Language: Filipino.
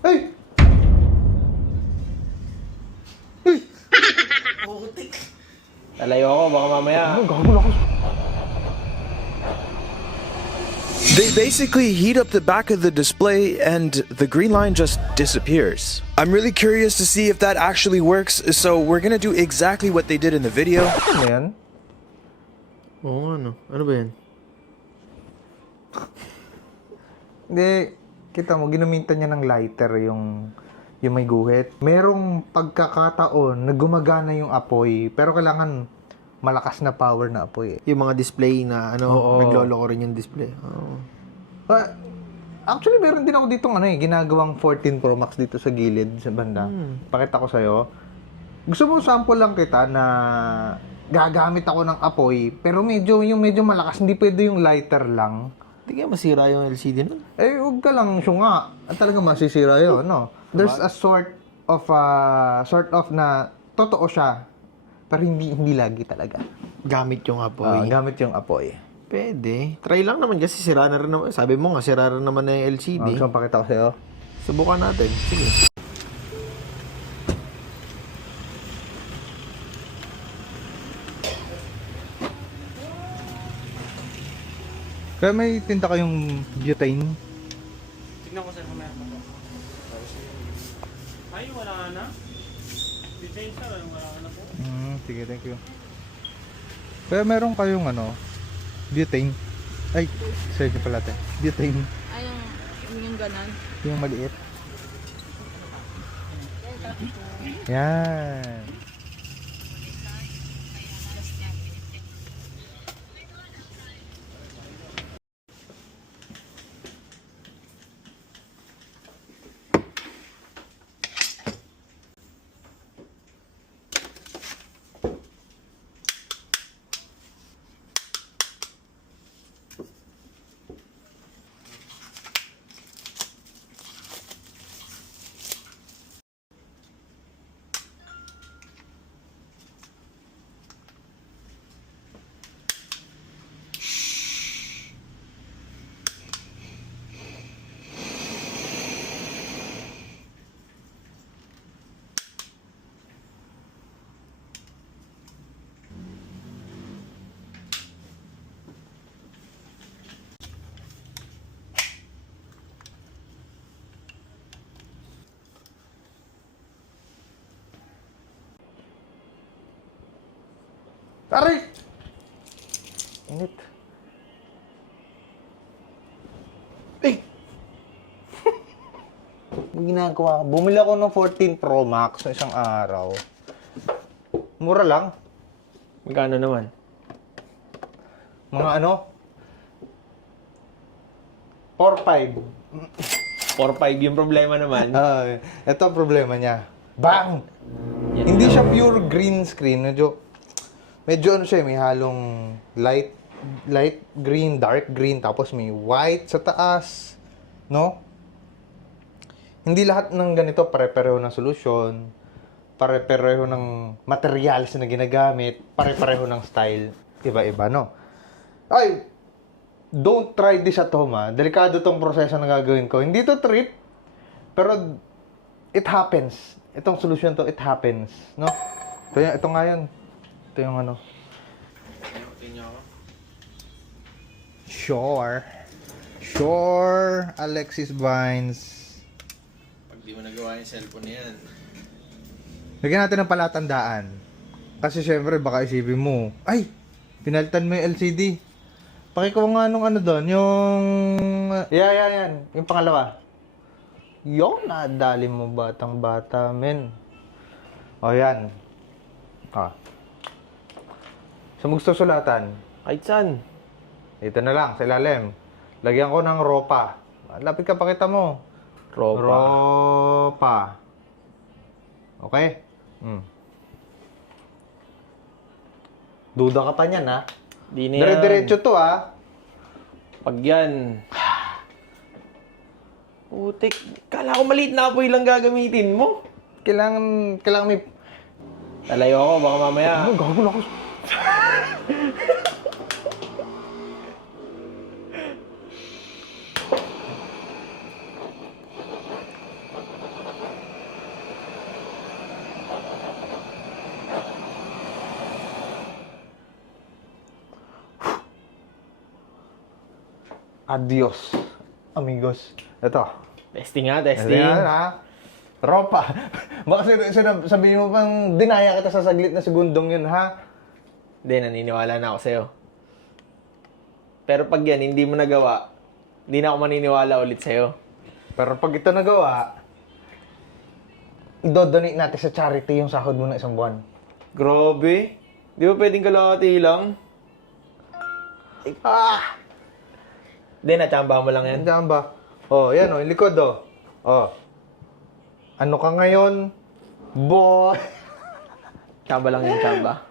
Ay! Ay! Lalayo ako, baka mamaya. Ano, gago na ako. They basically heat up the back of the display and the green line just disappears. I'm really curious to see if that actually works, so we're gonna do exactly what they did in the video. Ano yan? Oo, ano? Ano ba yan? Hindi, kita mo, ginamitan niya ng lighter yung may guhit. Merong pagkakataon na gumagana yung apoy, pero kailangan malakas na power na apoy eh. Yung mga display na ano, Oo. nagloloko rin yung display. Oo. Actually, meron din ako ditong ginagawang 14 Pro Max dito sa gilid, sa banda. Pakita ko sa'yo. Gusto mo sample lang kita na gagamit ako ng apoy, pero medyo malakas, hindi pwede yung lighter lang. Hindi kaya masira yung LCD nun? Eh, huwag ka lang syunga. At talaga masisira yun, no? There's a sort of na totoo siya, pero hindi lagi talaga. Gamit yung apoy. Gamit yung apoy. Pwede. Try lang naman kasi sira na rin naman. Sabi mo nga, sira rin naman na yung LCD. Gusto mo pakita ko sa'yo? Subukan natin. Sige. Kaya may tinta kayong butane. Tignan ko sir, mamaya pa po. Ay, wala na. Design sir, wala na po. Sige, thank you. Kaya meron kayong butane. Ay, sorry pala ate. Butane. Ay, yung ganon. Yung maliit. Yan. Aray! Init. Eh! Ginagawa ko. Bumili ako ng 14 Pro Max sa isang araw. Mura lang. Magkano naman? Mga 4-5. 4.5 yung problema naman. Ito ang problema niya. Bang! Hindi siya pure green screen. Medyo siya, may halong light green, dark green, tapos may white sa taas, no? Hindi lahat ng ganito pare-pareho ng solusyon, pare-pareho ng materials na ginagamit, pare-pareho ng style, iba-iba, no? Ay, don't try this at home, ha? Delikado tong proseso na gagawin ko. Hindi to trip, pero it happens. Itong solusyon to, it happens, no? Ito nga yun. Ito yung Sure, Alexis Vines. Pag di mo nagawa yung cellphone na yan. Lagyan natin ng palatandaan. Kasi syempre, baka isipin mo, ay, pinalitan mo yung LCD. Pakikuha nga nung doon, yung... Yan. Yung pangalawa. Yung nadali mo batang-bata, men. O, yan. So, gusto sulatan. Kahit saan. Ito na lang, sa ilalim. Lagyan ko ng ropa. Lapit ka, pakita mo. Ropa. Okay? Duda ka pa niyan, ha? Di na yan. Dire-diretso to, ha? Pag yan. Putik. Kala ko maliit na apoy lang gagamitin mo. Kailangan may... Lalayo ako, baka mamaya. Ano, gago na ako. Adios, amigos. Ito. Testing nga, Testing. testing. Ha? Tropa. Baka sabihin mo pang dinaya kita sa saglit na segundong yun, ha? Hindi, naniniwala na ako sa'yo. Pero pag yan, hindi mo nagawa, hindi na ako maniniwala ulit sa'yo. Pero pag ito nagawa, idodonate natin sa charity yung sahod mo na isang buwan. Grabe. Di ba pwedeng kalahati lang? Hindi, natsambahan mo lang yan. Andiyan ba? Oh, yan oh, yung likod oh. Oh. Ano ka ngayon? Boy! Tsamba lang yung tsamba.